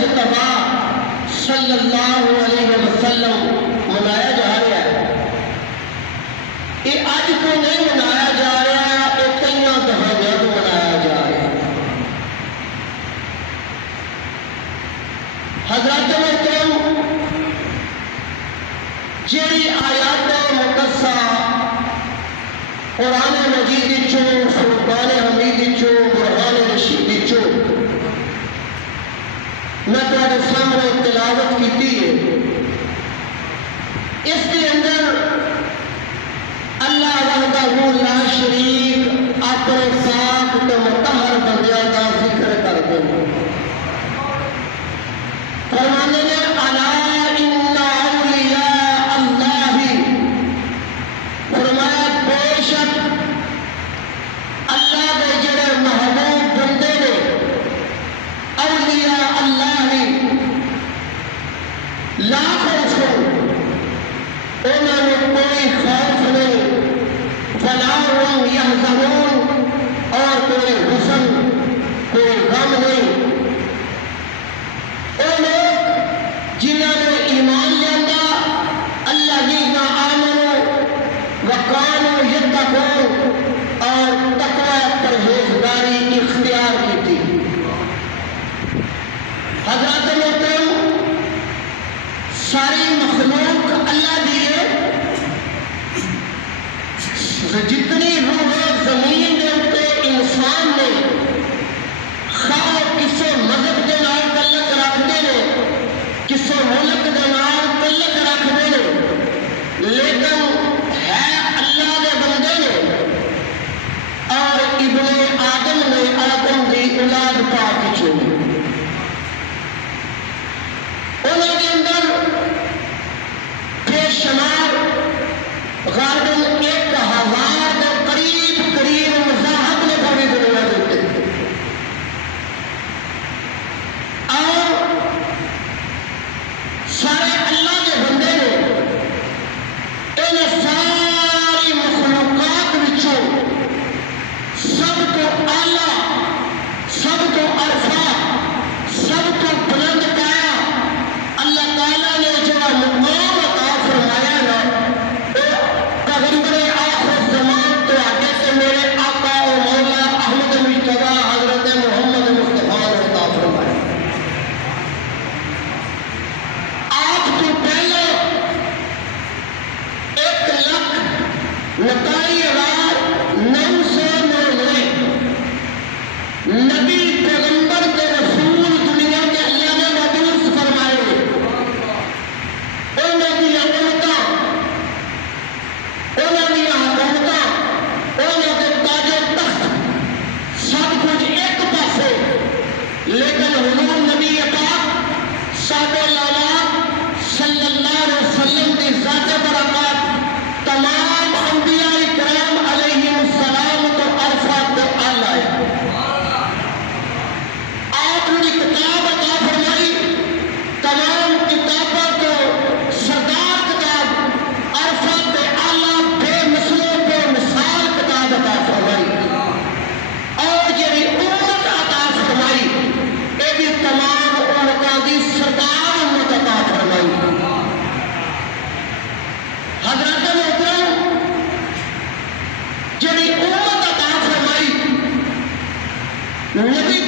مجتبی صلی اللہ علیہ وسلم منایا جا رہا ہے. یہ اج تو نہیں منایا جا رہا، یہ کئی دہائیاں تو منایا جا رہا ہے. حضرات محترم، جیڑی آیات مقدسہ قرآن مجید چوں، فرقان حمید چوں، برہان رشید چوں میں تمہارے سامنے تلاوت کی ہے. اس کے اندر اللہ وحدہ لا شریک اپنے پاک تے مطہر بندیاں دا ذکر کرتے ہیں. فرمانے نے الا ان اولیاء اللہ، فرمایا بے شک اللہ دے جڑے محبوب بندے نے، اولیاء اللہ لا خوف، انہوں نے کوئی خوف نہیں، ولا هم يحزنون، اور کوئی حزن کوئی غم نہیں. وہ لوگ جنہوں نے ایمان لیا، الذین آمنوا وکانوا یتقون، اور تقوی پرہیزگاری اختیار کی تھی. حضرات محترم، ساری مخلوق اللہ دی ہے. جتنی روح زمین کے اوپر انسان نے خواہ کسے مذہب کے نال تعلق رکھتے ہیں، کسے ملک کے نال تعلق رکھتے ہیں، لیکن ہے اللہ کے بندے نے، اور ابن آدم نے آدم کی اولاد پاک چنی. انہوں کے اندر بے شمار غالباً 1000 کے قریب مذاہب نے پوری دنیا دیتے ہیں. اور سارے اللہ کے بندے نے ان ساری مخلوقات وچوں سب تو اعلیٰ، سب تو عرفہ، سب تو بلند پایا اللہ تعالیٰ نے جو مقام عطا فرمایا ہے، پیغمبر آخر زمان تو آگے سے میرے آقا و مولا احمد مجتبی حضرت محمد مصطفیٰ نے عطا فرمایا. آپ تو پہلے 1,49,999 نبی پیغمبر کے رسول دنیا کے اللہ نے مبعوث فرمائے. انہوں کی امتاں، انہوں کی حکومتاں، انہوں کے تاج و تخت، سب کچھ ایک پاسے، لیکن حضور نبی پاک سادہ لالا صلی اللہ علیہ وسلم کی ذات برکات تمام انبیاء کرام علیہ السلام تو عرفات کو آلائے. آپ نے کتاب عطا فرمائی، تمام کتابوں کو سردار کتاب عرفات پہ آلہ بے مثلوں بے مثال کتاب عطا فرمائی. اور یہ امت عطا فرمائی، یہ بھی تمام امتوں کی سردار امت عطا فرمائی. حضرات محترم، جڑی امت عطا فرمائی، نبی